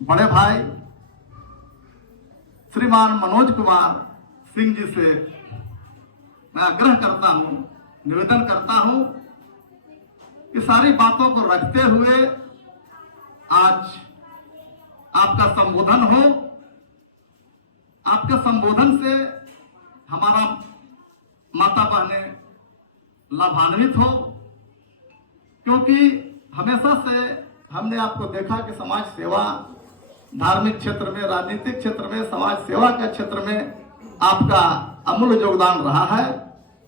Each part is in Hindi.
बड़े भाई श्रीमान मनोज कुमार सिंह जी से मैं आग्रह करता हूं, निवेदन करता हूं कि सारी बातों को रखते हुए आज आपका संबोधन हो। आपके संबोधन से हमारा माता बहनें लाभान्वित हो, क्योंकि हमेशा से हमने आपको देखा कि समाज सेवा, धार्मिक क्षेत्र में, राजनीतिक क्षेत्र में, समाज सेवा के क्षेत्र में आपका अमूल्य योगदान रहा है।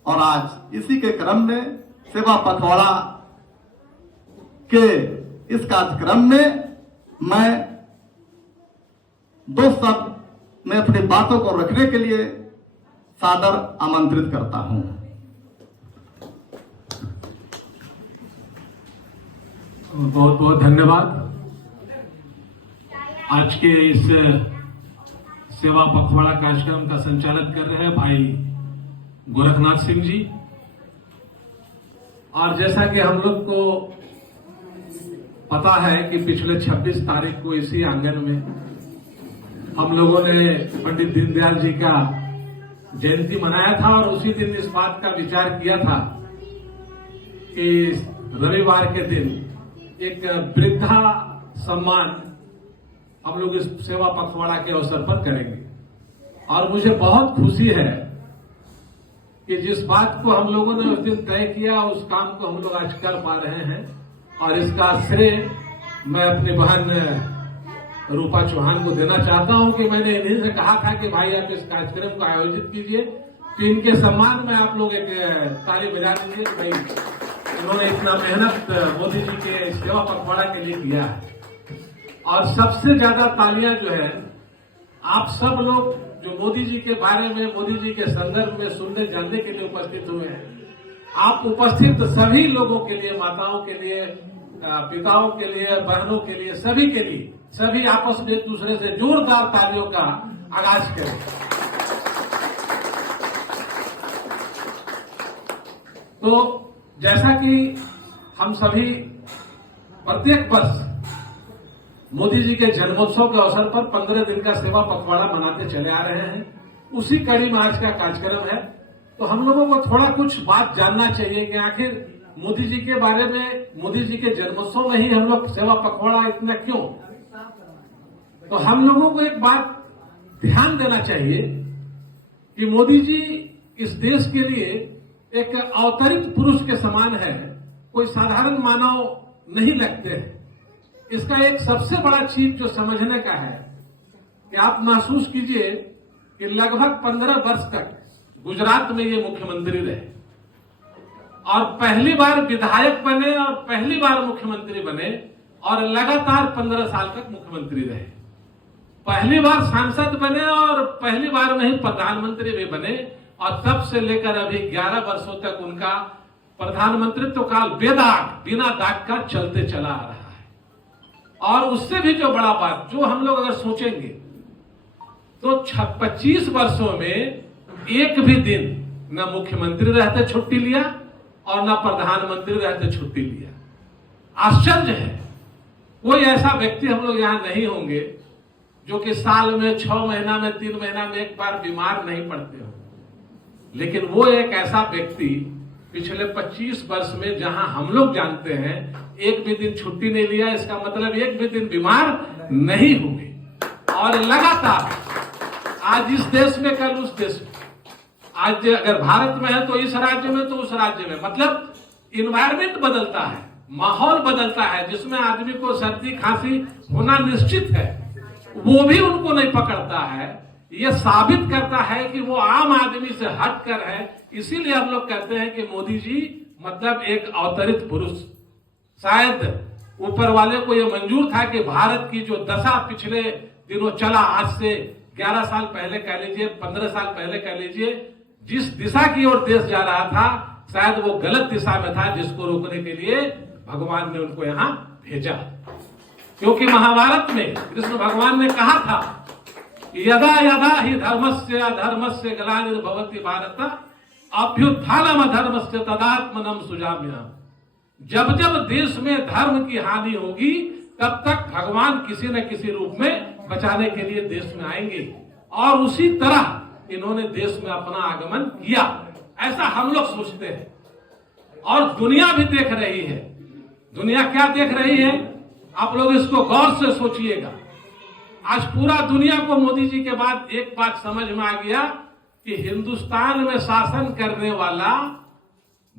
और आज इसी के क्रम में सेवा पखवाड़ा के इस कार्यक्रम में मैं दो शब्द में अपनी बातों को रखने के लिए सादर आमंत्रित करता हूं। बहुत बहुत धन्यवाद। आज के इस सेवा पखवाड़ा कार्यक्रम का संचालन कर रहे हैं भाई गोरखनाथ सिंह जी। और जैसा कि हम लोग को पता है कि पिछले 26 तारीख को इसी आंगन में हम लोगों ने पंडित दीनदयाल जी का जयंती मनाया था और उसी दिन इस बात का विचार किया था कि रविवार के दिन एक वृद्धा सम्मान हम लोग इस सेवा पखवाड़ा के अवसर पर करेंगे। और मुझे बहुत खुशी है कि जिस बात को हम लोगों ने उस दिन तय किया उस काम को हम लोग आज कर पा रहे हैं। और इसका श्रेय मैं अपनी बहन रूपा चौहान को देना चाहता हूं कि मैंने इन्हीं से कहा था कि भाई आप इस कार्यक्रम को आयोजित कीजिए, तो इनके सम्मान में आप लोग एक ताली बजा दीजिए कि भाई उन्होंने इतना मेहनत मोदी जी के सेवा पखवाड़ा के लिए किया है। और सबसे ज्यादा तालियां जो है आप सब लोग जो मोदी जी के बारे में, मोदी जी के संदर्भ में सुनने जानने के लिए उपस्थित हुए हैं, आप उपस्थित सभी लोगों के लिए, माताओं के लिए, पिताओं के लिए, बहनों के लिए, सभी के लिए, सभी आपस में एक दूसरे से जोरदार तालियों का आगाज करें। तो जैसा कि हम सभी प्रत्येक वर्ष मोदी जी के जन्मोत्सव के अवसर पर 15 दिन का सेवा पखवाड़ा मनाते चले आ रहे हैं, उसी कड़ी में आज का कार्यक्रम है। तो हम लोगों को थोड़ा कुछ बात जानना चाहिए कि आखिर मोदी जी के बारे में, मोदी जी के जन्मोत्सव में ही हम लोग सेवा पखवाड़ा इतना क्यों। तो हम लोगों को एक बात ध्यान देना चाहिए कि मोदी जी इस देश के लिए एक अवतरित पुरुष के समान है, कोई साधारण मानव नहीं लगते हैं। इसका एक सबसे बड़ा चीज जो समझने का है कि आप महसूस कीजिए कि लगभग 15 वर्ष तक गुजरात में ये मुख्यमंत्री रहे और पहली बार विधायक बने और पहली बार मुख्यमंत्री बने और लगातार 15 साल तक मुख्यमंत्री रहे। पहली बार सांसद बने और पहली बार में ही प्रधानमंत्री भी बने और तब से लेकर अभी 11 वर्षों तक उनका प्रधानमंत्रित्व काल बेदाग, बिना दाग का चलते चला आ रहा है। और उससे भी जो बड़ा बात जो हम लोग अगर सोचेंगे तो 25 वर्षों में एक भी दिन न मुख्यमंत्री रहते छुट्टी लिया और न प्रधानमंत्री रहते छुट्टी लिया। आश्चर्य है, कोई ऐसा व्यक्ति हम लोग यहां नहीं होंगे जो कि साल में 6 महीना में 3 महीना में एक बार बीमार नहीं पड़ते हो। लेकिन वो एक ऐसा व्यक्ति पिछले 25 वर्ष में, जहां हम लोग जानते हैं, एक भी दिन छुट्टी नहीं लिया, इसका मतलब एक भी दिन बीमार नहीं हुए। और लगातार आज इस देश में, कल उस देश में, आज अगर भारत में है तो इस राज्य में तो उस राज्य में, मतलब इन्वायरमेंट बदलता है, माहौल बदलता है, जिसमें आदमी को सर्दी खांसी होना निश्चित है, वो भी उनको नहीं पकड़ता है। ये साबित करता है कि वो आम आदमी से हटकर है। इसीलिए हम लोग कहते हैं कि मोदी जी मतलब एक अवतरित पुरुष। शायद ऊपर वाले को ये मंजूर था कि भारत की जो दशा पिछले दिनों चला, आज से 11 साल पहले कह लीजिए, 15 साल पहले कह लीजिए, जिस दिशा की ओर देश जा रहा था, शायद वो गलत दिशा में था, जिसको रोकने के लिए भगवान ने उनको यहां भेजा। क्योंकि महाभारत में कृष्ण भगवान ने कहा था, यदा यदा ही धर्मस्य अधर्मस्य ग्लानिर्भवति भारत अभ्युत्थानम अधर्मस्य तदात्मनम सुजाम्यहम्। जब जब देश में धर्म की हानि होगी तब तक भगवान किसी न किसी रूप में बचाने के लिए देश में आएंगे। और उसी तरह इन्होंने देश में अपना आगमन किया, ऐसा हम लोग सोचते हैं। और दुनिया भी देख रही है। दुनिया क्या देख रही है, आप लोग इसको गौर से सोचिएगा। आज पूरा दुनिया को मोदी जी के बाद एक बात समझ में आ गया कि हिंदुस्तान में शासन करने वाला,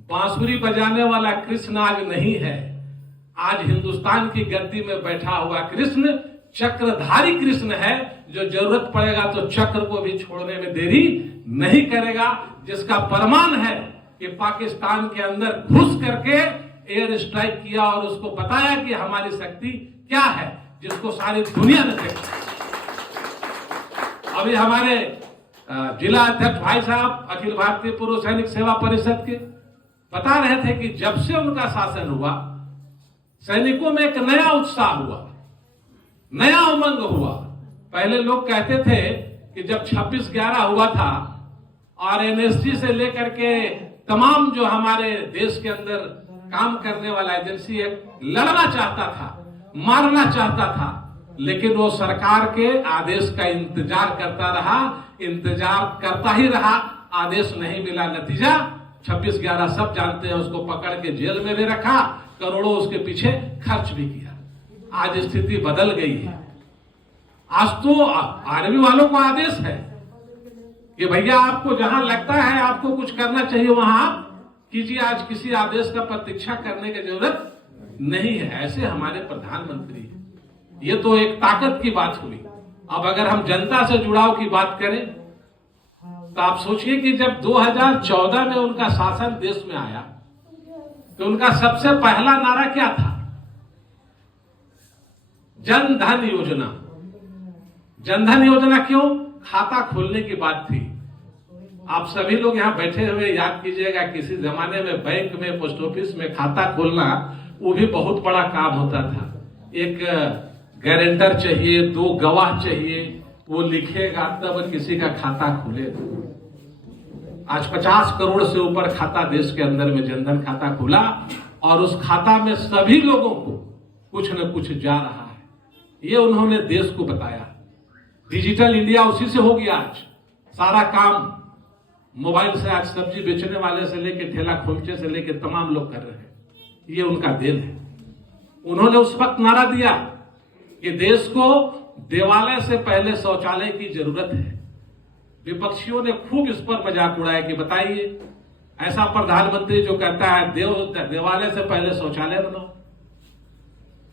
बांसुरी बजाने वाला कृष्ण आज नहीं है। आज हिंदुस्तान की गद्दी में बैठा हुआ कृष्ण चक्रधारी कृष्ण है, जो जरूरत पड़ेगा तो चक्र को भी छोड़ने में देरी नहीं करेगा। जिसका प्रमाण है कि पाकिस्तान के अंदर घुस करके एयर स्ट्राइक किया और उसको बताया कि हमारी शक्ति क्या है, जिसको सारी दुनिया ने देखा। अभी हमारे जिला अध्यक्ष भाई साहब अखिल भारतीय पूर्व सैनिक सेवा परिषद के बता रहे थे कि जब से उनका शासन हुआ, सैनिकों में एक नया उत्साह हुआ, नया उमंग हुआ। पहले लोग कहते थे कि जब 26/11 हुआ था और एनएसजी से लेकर के तमाम जो हमारे देश के अंदर काम करने वाला एजेंसी लड़ना चाहता था, मारना चाहता था, लेकिन वो सरकार के आदेश का इंतजार करता रहा, इंतजार करता ही रहा, आदेश नहीं मिला। नतीजा 26/11 सब जानते हैं, उसको पकड़ के जेल में भी रखा, करोड़ों उसके पीछे खर्च भी किया। आज स्थिति बदल गई है। आज तो आर्मी वालों को आदेश है कि भैया आपको जहां लगता है आपको कुछ करना चाहिए वहां आप कीजिए, आज किसी आदेश का प्रतीक्षा करने की जरूरत नहीं है। ऐसे हमारे प्रधानमंत्री हैं। ये तो एक ताकत की बात हुई। अब अगर हम जनता से जुड़ाव की बात करें तो आप सोचिए कि जब 2014 में उनका शासन देश में आया तो उनका सबसे पहला नारा क्या था? जन धन योजना। जन धन योजना क्यों? खाता खोलने की बात थी। आप सभी लोग यहां बैठे हुए याद कीजिएगा, किसी जमाने में बैंक में, पोस्ट ऑफिस में खाता खोलना वो भी बहुत बड़ा काम होता था। एक गारंटर चाहिए, 2 गवाह चाहिए, वो लिखेगा तब किसी का खाता खुलेगा। आज 50 करोड़ से ऊपर खाता देश के अंदर में जनधन खाता खुला और उस खाता में सभी लोगों को कुछ न कुछ जा रहा है। ये उन्होंने देश को बताया। डिजिटल इंडिया उसी से हो गया। आज सारा काम मोबाइल से, आज सब्जी बेचने वाले से लेके ठेला खोमचे से लेके तमाम लोग कर रहे हैं। ये उनका देन है। उन्होंने उस वक्त नारा दिया कि देश को देवालय से पहले शौचालय की जरूरत है। विपक्षियों ने खूब इस पर मजाक उड़ाया कि बताइए, ऐसा प्रधानमंत्री जो कहता है देवालय से पहले शौचालय बनाओ।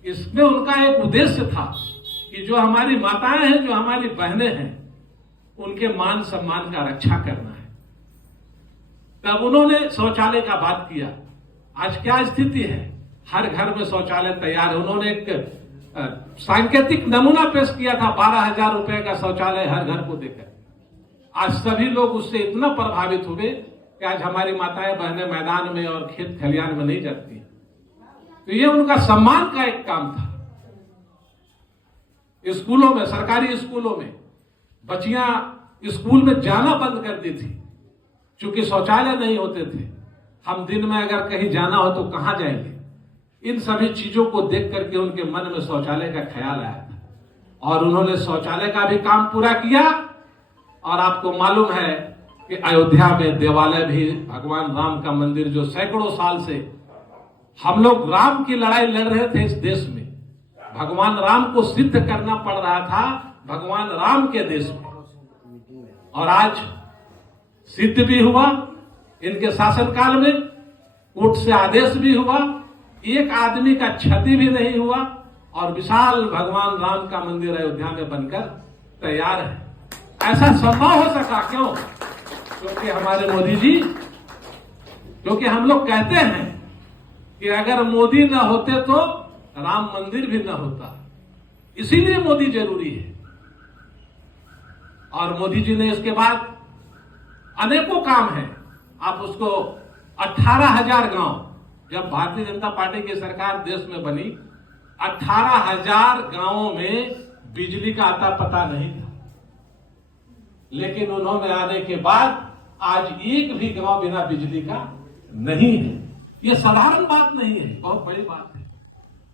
इसमें उनका एक उद्देश्य था कि जो हमारी माताएं हैं, जो हमारी बहनें हैं, उनके मान सम्मान का रक्षा करना है। तब उन्होंने शौचालय का बात किया। आज क्या स्थिति है? हर घर में शौचालय तैयार है। उन्होंने एक सांकेतिक नमूना पेश किया था, 12,000 रुपए का शौचालय हर घर को देकर। आज सभी लोग उससे इतना प्रभावित हुए कि आज हमारी माताएं बहनें मैदान में और खेत खलियान में नहीं जाती। तो ये उनका सम्मान का एक काम था। स्कूलों में, सरकारी स्कूलों में बच्चियां स्कूल में जाना बंद कर दी थी, क्योंकि शौचालय नहीं होते थे। हम दिन में अगर कहीं जाना हो तो कहां जाएंगे? इन सभी चीजों को देख करके उनके मन में शौचालय का ख्याल आया था और उन्होंने शौचालय का भी काम पूरा किया। और आपको मालूम है कि अयोध्या में देवालय भी, भगवान राम का मंदिर, जो सैकड़ों साल से हम लोग राम की लड़ाई लड़ रहे थे इस देश में, भगवान राम को सिद्ध करना पड़ रहा था भगवान राम के देश में, और आज सिद्ध भी हुआ। इनके शासनकाल में कोर्ट से आदेश भी हुआ, एक आदमी का क्षति भी नहीं हुआ और विशाल भगवान राम का मंदिर अयोध्या में बनकर तैयार है। ऐसा संभव हो सका क्यों? क्योंकि हमारे मोदी जी, क्योंकि हम लोग कहते हैं कि अगर मोदी न होते तो राम मंदिर भी न होता, इसीलिए मोदी जरूरी है। और मोदी जी ने इसके बाद अनेकों काम है। आप उसको 18,000 गांव, जब भारतीय जनता पार्टी की सरकार देश में बनी, 18,000 गांवों में बिजली का आता पता नहीं था, लेकिन उन्होंने आने के बाद आज एक भी गांव बिना बिजली का नहीं है। यह साधारण बात नहीं है, बहुत बड़ी बात है।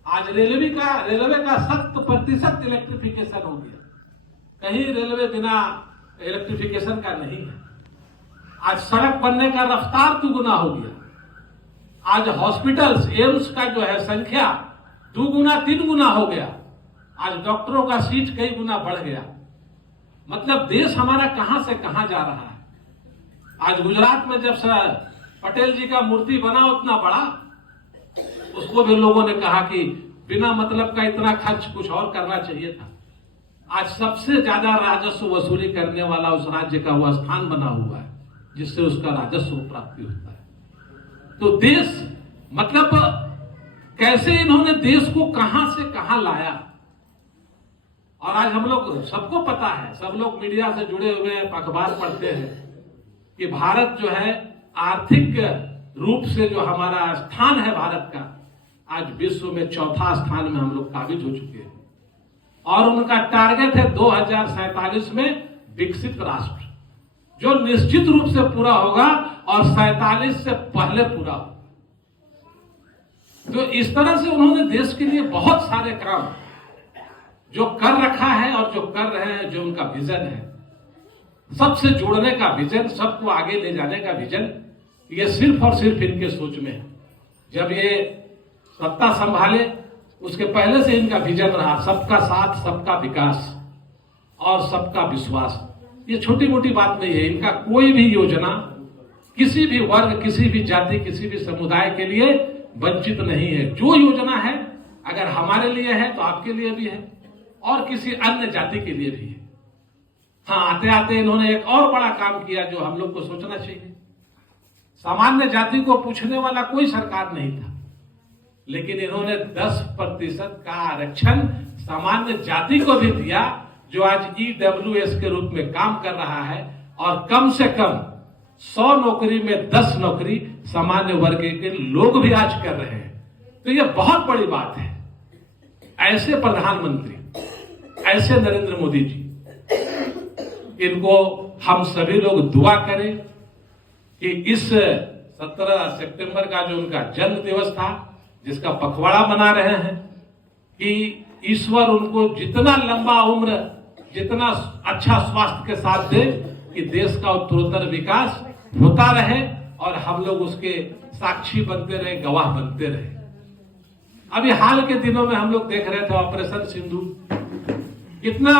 आज रेलवे का 100% इलेक्ट्रिफिकेशन हो गया। कहीं रेलवे बिना इलेक्ट्रिफिकेशन का नहीं है। आज सड़क बनने का रफ्तार दुगुना हो गया। आज हॉस्पिटल्स, एम्स का जो है संख्या 2 गुना 3 गुना हो गया। आज डॉक्टरों का सीट कई गुना बढ़ गया। मतलब देश हमारा कहां से कहां जा रहा है। आज गुजरात में जब सर पटेल जी का मूर्ति बना उतना बड़ा, उसको भी लोगों ने कहा कि बिना मतलब का इतना खर्च कुछ और करना चाहिए था। आज सबसे ज्यादा राजस्व वसूली करने वाला उस राज्य का वह स्थान बना हुआ है जिससे उसका राजस्व प्राप्ति होता है। तो देश मतलब कैसे इन्होंने देश को कहां से कहां लाया। और आज हम लोग सबको पता है, सब लोग मीडिया से जुड़े हुए हैं, अखबार पढ़ते हैं कि भारत जो है आर्थिक रूप से जो हमारा स्थान है भारत का, आज विश्व में 4था स्थान में हम लोग काबिज हो चुके हैं। और उनका टारगेट है 2047 में विकसित राष्ट्र, जो निश्चित रूप से पूरा होगा और 47 से पहले पूरा होगा। तो इस तरह से उन्होंने देश के लिए बहुत सारे काम जो कर रखा है और जो कर रहे हैं, जो उनका विजन है, सबसे जोड़ने का विजन, सबको आगे ले जाने का विजन, ये सिर्फ और सिर्फ इनके सोच में है। जब ये सत्ता संभाले उसके पहले से इनका विजन रहा सबका साथ, सबका विकास और सबका विश्वास। ये छोटी मोटी बात नहीं है। इनका कोई भी योजना किसी भी वर्ग, किसी भी जाति, किसी भी समुदाय के लिए वंचित नहीं है। जो योजना है अगर हमारे लिए है तो आपके लिए भी है और किसी अन्य जाति के लिए भी है। हाँ, आते आते इन्होंने एक और बड़ा काम किया जो हम लोग को सोचना चाहिए। सामान्य जाति को पूछने वाला कोई सरकार नहीं था, लेकिन इन्होंने 10% का आरक्षण सामान्य जाति को भी दिया, जो आज EWS के रूप में काम कर रहा है। और कम से कम 100 नौकरी में 10 नौकरी सामान्य वर्ग के लोग भी आज कर रहे हैं। तो यह बहुत बड़ी बात है। ऐसे प्रधानमंत्री, ऐसे नरेंद्र मोदी जी, इनको हम सभी लोग दुआ करें कि इस 17 सितंबर का जो उनका जन्म दिवस था, जिसका पखवाड़ा मना रहे हैं, कि ईश्वर उनको जितना लंबा उम्र, जितना अच्छा स्वास्थ्य के साथ दे कि देश का उत्तरोत्तर विकास होता रहे और हम लोग उसके साक्षी बनते रहे, गवाह बनते रहे। अभी हाल के दिनों में हम लोग देख रहे थे ऑपरेशन सिंदूर, कितना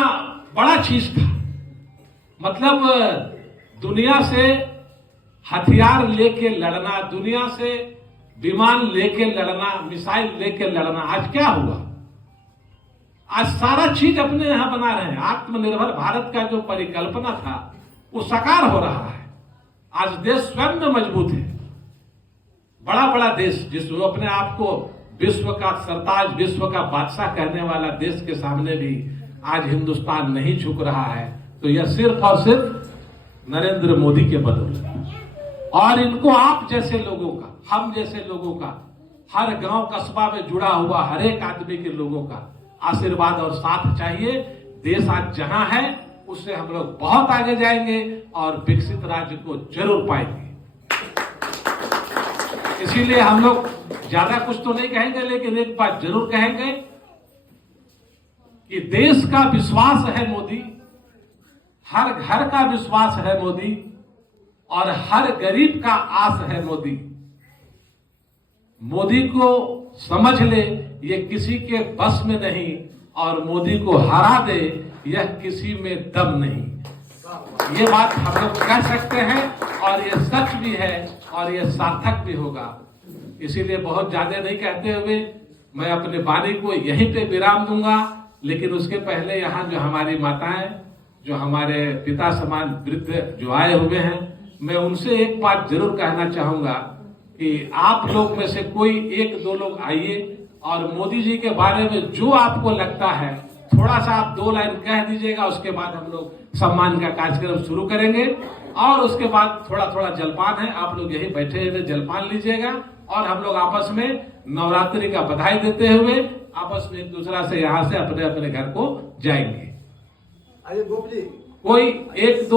बड़ा चीज था। मतलब दुनिया से हथियार लेके लड़ना, दुनिया से विमान लेके लड़ना, मिसाइल लेके लड़ना, आज क्या हुआ? आज सारा चीज अपने यहां बना रहे हैं। आत्मनिर्भर भारत का जो परिकल्पना था वो साकार हो रहा है। आज देश स्वयं में मजबूत है। बड़ा बड़ा देश जिसमें अपने आप को विश्व का सरताज, विश्व का बादशाह कहने वाला देश के सामने भी आज हिंदुस्तान नहीं झुक रहा है। तो यह सिर्फ और सिर्फ नरेंद्र मोदी के बदौलत और इनको आप जैसे लोगों का, हम जैसे लोगों का, हर गांव कस्बा में जुड़ा हुआ हर एक आदमी के लोगों का आशीर्वाद और साथ चाहिए। देश आज जहां है उससे हम लोग बहुत आगे जाएंगे और विकसित राज्य को जरूर पाएंगे। इसीलिए हम लोग ज्यादा कुछ तो नहीं कहेंगे, लेकिन एक बात जरूर कहेंगे कि देश का विश्वास है मोदी, हर घर का विश्वास है मोदी और हर गरीब का आस है मोदी। मोदी को समझ ले ये किसी के बस में नहीं और मोदी को हरा दे यह किसी में दम नहीं। ये बात हम लोग कह सकते हैं और ये सच भी है और ये सार्थक भी होगा। इसीलिए बहुत ज्यादा नहीं कहते हुए मैं अपने वाणी को यहीं पे विराम दूंगा। लेकिन उसके पहले यहाँ जो हमारी माताएं, जो हमारे पिता समान वृद्ध जो आए हुए हैं, मैं उनसे एक बात जरूर कहना चाहूंगा कि आप लोग में से कोई 1-2 लोग आइए और मोदी जी के बारे में जो आपको लगता है थोड़ा सा आप 2 लाइन कह दीजिएगा। उसके बाद हम लोग सम्मान का कार्यक्रम शुरू करेंगे और उसके बाद थोड़ा थोड़ा जलपान है, आप लोग यही बैठे हुए जलपान लीजिएगा और हम लोग आपस में नवरात्रि का बधाई देते हुए आपस में एक दूसरा से यहाँ से अपने अपने घर को जाएंगे। आइए गोप जी, कोई 1-2